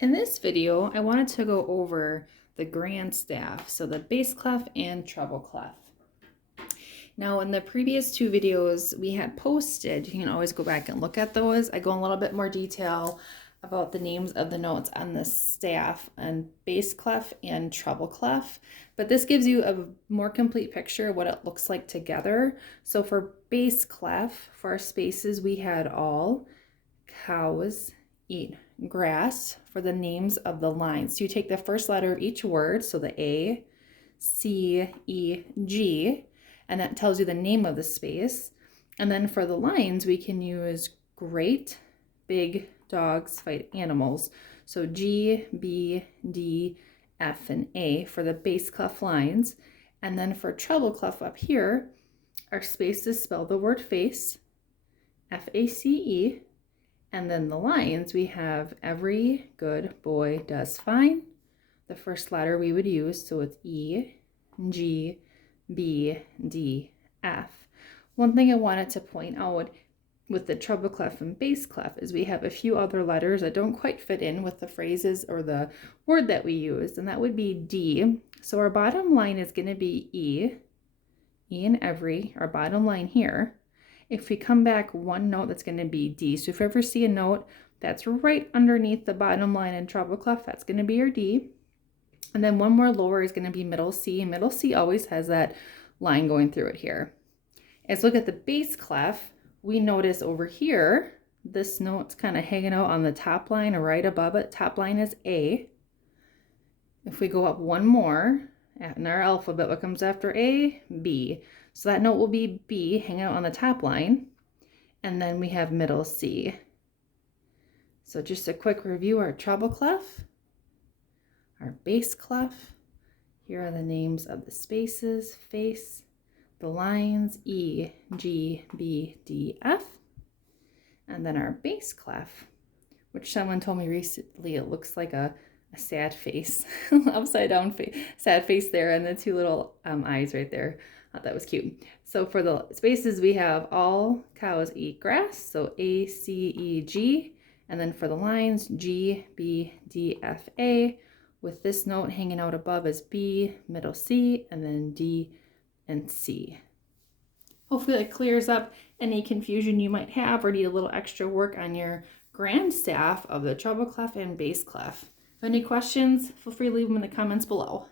In this video, I wanted to go over the grand staff, so the bass clef and treble clef. Now, in the previous two videos we had posted, you can always go back and look at those. I go in a little bit more detail about the names of the notes on the staff and bass clef and treble clef, but this gives you a more complete picture of what it looks like together. So for bass clef, for our spaces, we had all cows eat grass for the names of the lines. So you take the first letter of each word, so the A, C, E, G, and that tells you the name of the space. And then for the lines, we can use great big dogs fight animals. So G, B, D, F, and A for the bass clef lines. And then for treble clef up here, our spaces spell the word face, F-A-C-E, and then the lines, we have every good boy does fine. The first letter we would use, so it's E, G, B, D, F. One thing I wanted to point out with the treble clef and bass clef is we have a few other letters that don't quite fit in with the phrases or the word that we used, and that would be D. So our bottom line is going to be E in every, our bottom line here. If we come back one note, that's going to be D. So if you ever see a note that's right underneath the bottom line in treble clef, that's going to be your D. And then one more lower is going to be middle C. Middle C always has that line going through it here. As we look at the bass clef, we notice over here, this note's kind of hanging out on the top line or right above it. Top line is A. If we go up one more, in our alphabet, what comes after A? B. So that note will be B, hanging out on the top line. And then we have middle C. So just a quick review, our treble clef, our bass clef. Here are the names of the spaces, face, the lines, E, G, B, D, F. And then our bass clef, which someone told me recently, it looks like a sad face, upside down face, sad face there, and the two little eyes right there. I thought that was cute. So for the spaces, we have all cows eat grass, so A, C, E, G. And then for the lines, G, B, D, F, A, with this note hanging out above as B, middle C, and then D and C. Hopefully that clears up any confusion you might have or need a little extra work on your grand staff of the treble clef and bass clef. If any questions, feel free to leave them in the comments below.